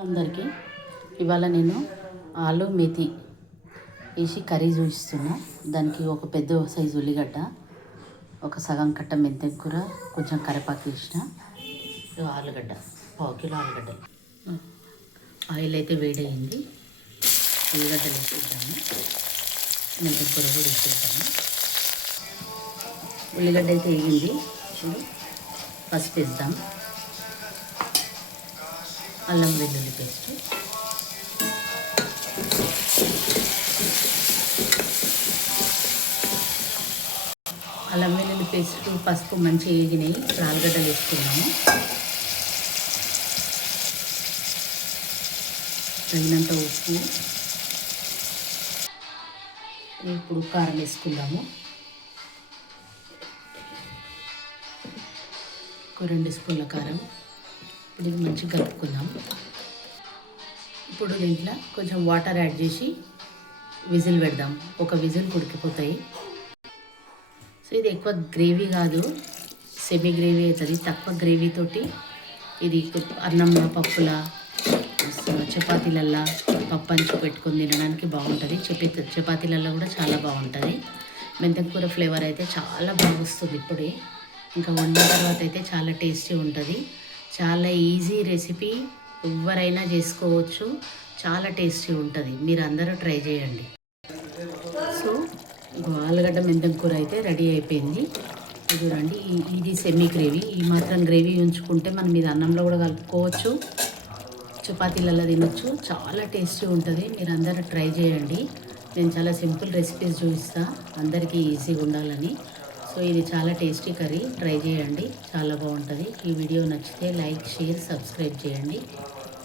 అందరికీ ఇవాళ నేను ఆలు మేతి వేసి కర్రీ చూపిస్తున్నా. దానికి ఒక పెద్ద సైజు ఉల్లిగడ్డ, ఒక సగం కట్ట మెంతం కూర, కొంచెం కరివేపాకు వేసిన, ఆలుగడ్డ, పావు కిలో ఆలుగడ్డలు. ఆయిల్ అయితే వేడయింది, ఉల్లిగడ్డలు వేసేద్దాము, మెంతం కూర కూడా వేసేద్దాము. ఉల్లిగడ్డ అయితే వేగింది, ఇప్పుడు పసుపు వేద్దాం, అల్లం వెల్లుల్లి పేస్ట్, అల్లం వెల్లుల్లి పేస్ట్, పసుపు మంచిగా వేగినాయి. ఇప్పుడు ఆలుగడ్డలు వేసుకున్నాము, తగినంత ఉప్పు, ఇప్పుడు కారం వేసుకుందాము, ఒక 2 స్పూన్ల కారం. ఇప్పుడు ఇది మంచిగా కలుపుకుందాం. ఇప్పుడు దీంట్లో కొంచెం వాటర్ యాడ్ చేసి విజిల్ పెడదాం. ఒక విజిల్ ఉడికిపోతాయి. సో ఇది ఎక్కువ గ్రేవీ కాదు, సెమీ గ్రేవీ అవుతుంది. తక్కువ గ్రేవీతోటి ఇది అన్నంలో, పప్పులా, చపాతీలల్లో పప్పు అంచు పెట్టుకొని తినడానికి బాగుంటుంది. చపాతీలలో కూడా చాలా బాగుంటుంది. మెంతం కూర ఫ్లేవర్ అయితే చాలా బాగా వస్తుంది. ఇప్పుడే ఇంకా వండిన తర్వాత అయితే చాలా టేస్టీ ఉంటుంది. చాలా ఈజీ రెసిపీ, ఎవరైనా చేసుకోవచ్చు, చాలా టేస్టీ ఉంటుంది. మీరు అందరూ ట్రై చేయండి. సో ఆలుగడ్డ మెంతం కూర అయితే రెడీ అయిపోయింది. చూడండి, ఇది సెమీ గ్రేవీ. ఈ మాత్రం గ్రేవీ ఉంచుకుంటే మనం ఇది అన్నంలో కూడా కలుపుకోవచ్చు, చపాతీలలో తినొచ్చు. చాలా టేస్టీ ఉంటుంది. మీరు అందరూ ట్రై చేయండి. నేను చాలా సింపుల్ రెసిపీస్ చూపిస్తా, అందరికీ ఈజీగా ఉండాలని. సో ఇది చాలా టేస్టీ కర్రీ, ట్రై చేయండి, చాలా బాగుంటుంది. ఈ వీడియో నచ్చితే లైక్, షేర్, సబ్స్క్రైబ్ చేయండి.